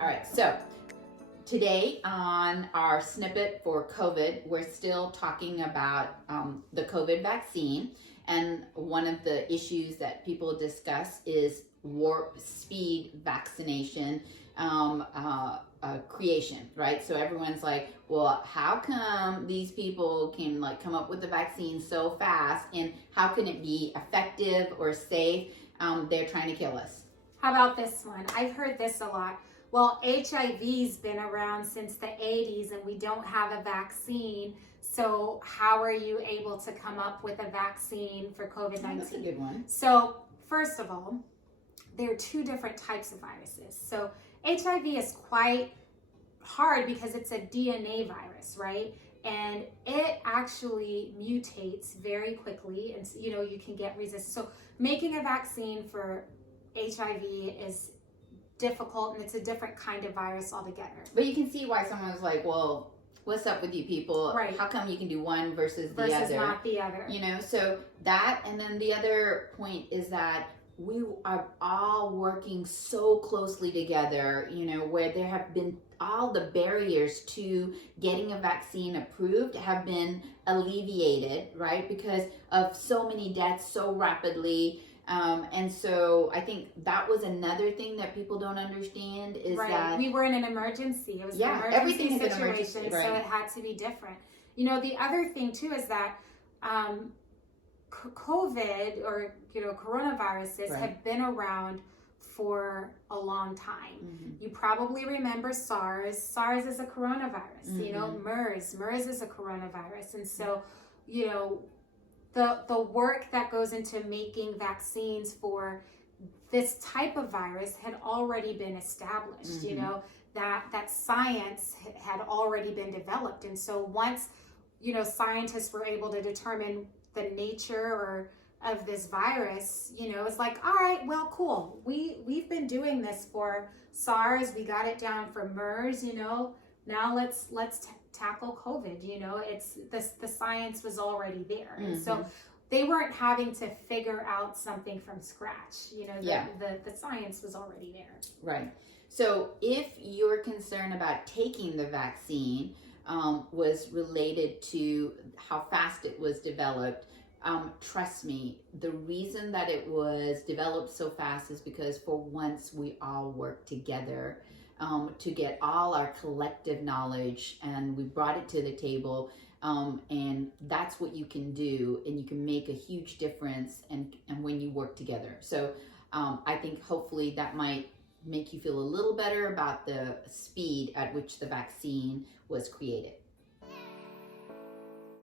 All right, so today on our snippet for COVID, we're still talking about the COVID vaccine. And one of the issues that people discuss is warp speed vaccination creation, right? So everyone's like, well, how come these people can like come up with the vaccine so fast, and how can it be effective or safe? They're trying to kill us. How about this one? I've heard this a lot. Well, HIV's been around since the 80s and we don't have a vaccine. So how are you able to come up with a vaccine for COVID-19? That's a good one. So first of all, there are two different types of viruses. So HIV is quite hard because it's a DNA virus, right? And it actually mutates very quickly, and you can get resistance. So making a vaccine for HIV is difficult, and it's a different kind of virus altogether. But you can see why someone's like, well, what's up with you people? Right. How come you can do one versus the other? Not the other. So that, and then the other point is that we are all working so closely together, where there have been all the barriers to getting a vaccine approved have been alleviated, right? Because of so many deaths so rapidly. And so I think that was another thing that people don't understand is that we were in an emergency. It was an emergency everything situation, is an emergency, right. So it had to be different. The other thing too is that COVID or coronaviruses have been around for a long time. Mm-hmm. You probably remember SARS. SARS is a coronavirus. Mm-hmm. MERS is a coronavirus, and so the work that goes into making vaccines for this type of virus had already been established. Mm-hmm. That science had already been developed, and so once scientists were able to determine the nature of this virus, it's like, all right, well, cool. We've been doing this for SARS. We got it down for MERS. Now let's tackle COVID. It's the science was already there, mm-hmm. and so they weren't having to figure out something from scratch. The science was already there. Right. So if your concern about taking the vaccine was related to how fast it was developed, trust me, the reason that it was developed so fast is because for once we all worked together to get all our collective knowledge, and we brought it to the table, and that's what you can do, and you can make a huge difference and when you work together. So I think hopefully that might make you feel a little better about the speed at which the vaccine was created.